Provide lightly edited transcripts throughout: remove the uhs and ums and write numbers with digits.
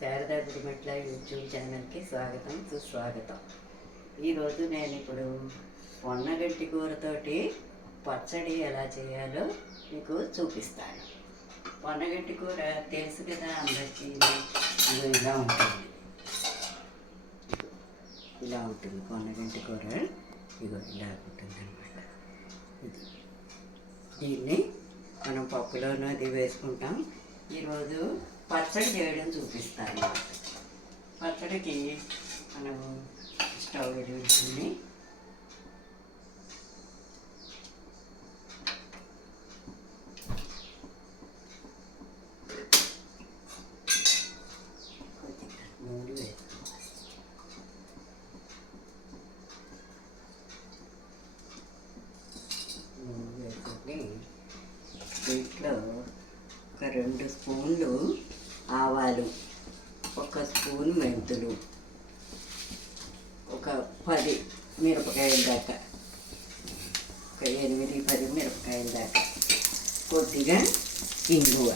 Sharada Gudimetla YouTube ఛానల్కి స్వాగతం సుస్వాగతం. ఈరోజు నేను ఇప్పుడు పొన్నగంటి కూరతోటి పచ్చడి ఎలా చేయాలో మీకు చూపిస్తాను. పొన్నగంటి కూర తెలుసు కదా అందరికీ. ఇలా ఉంటుంది, ఇలా ఉంటుంది పొన్నగంటి కూర. ఇగో ఇలా ఉంటుంది అన్నమాట. ఇది దీన్ని మనం పప్పులోనూ అది వేసుకుంటాం. ఈరోజు పచ్చడి చేయడం చూపిస్తాను. పచ్చడికి మనం స్టవ్ వెలిగించుకుని కొద్దిగా నూనె వేసుకోవాలి. నూనె వేసుకొని దీంట్లో ఒక 2 స్పూన్లు ఆవాలు, 1 స్పూన్ మెంతులు, ఒక 10 మిరపకాయల దాకా, ఒక 8-10 మిరపకాయల దాకా, కొద్దిగా ఇంగువ,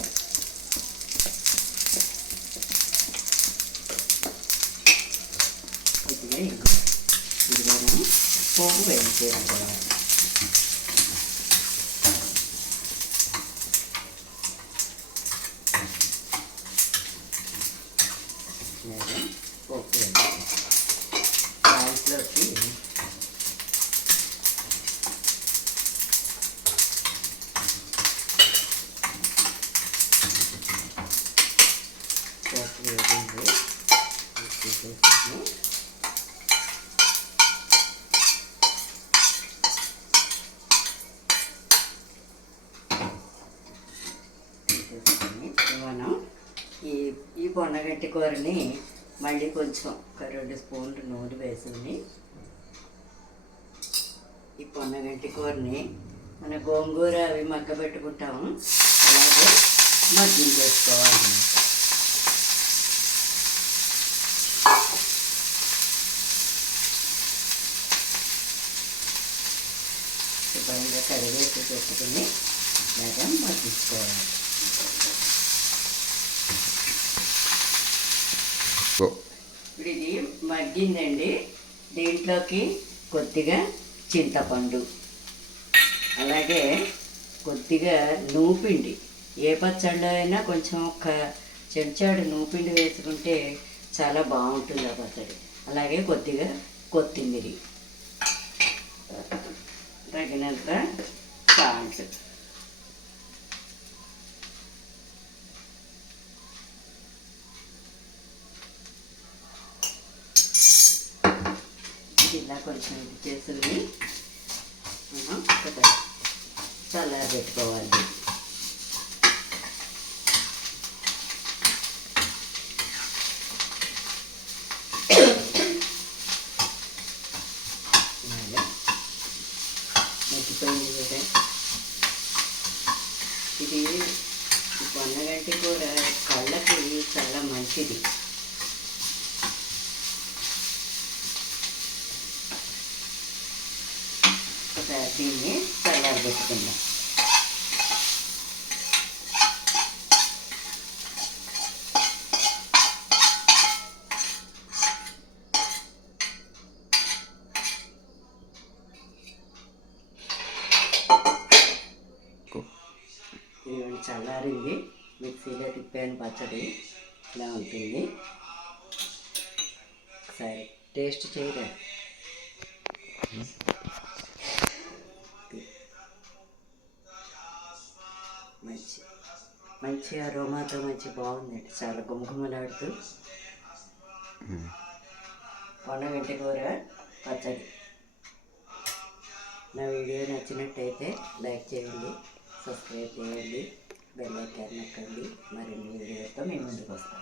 కొద్దిగా ఇంగువ. ఇదిగోను పోపు వేసుకోవాలి. పోపు దాంట్లోకి పోపు వేసింది తీసేసుకుని మనం ఈ పొన్నగంటి కూరని మళ్ళీ కొంచెం ఒక 2 స్పూన్లు నూనె వేసుకుని ఈ పొన్నగంటి కూరని మన గోంగూర అవి మగ్గబెట్టుకుంటాము, అలాగే మగ్గించేసుకోవాలి. శుభ్రంగా కడిగేసి పెట్టుకుని లేదా మగ్గించుకోవాలి. ఇప్పుడు ఇది మగ్గిందండి. దీంట్లోకి కొద్దిగా చింతపండు, అలాగే కొద్దిగా నూపిండి. ఏ పచ్చళ్ళు అయినా కొంచెం ఒక చెంచాడు నూపిండి వేసుకుంటే చాలా బాగుంటుంది ఆ పచ్చడి. అలాగే కొద్దిగా కొత్తిమీర, తగినంత సాల్ట్. ఇలా కొంచెం ఇది చేసుకుని చల్లార పెట్టుకోవాలి. మగ్గిపోయింది కదా. ఇది పొన్నగంటి కూర కళ్ళకి చాలా మంచిది. దీన్ని చల్లారి పెట్టుకుందాం. ఇవన్నీ చల్లారింది. మిక్సీలో తిప్పాను పచ్చడి. ఇలా ఉంటుంది. సరే టేస్ట్ చేయరా. మంచి అరోమాతో మంచి బాగుందండి. చాలా గుమగుమలాడుతూ పొన్నగంటి కూర పచ్చడి. నా వీడియో నచ్చినట్టయితే లైక్ చేయండి, సబ్స్క్రైబ్ చేయండి, బెల్ ఐకాన్ నొక్కండి. మరిన్ని వీడియోతో మేము ముందుకు వస్తాం.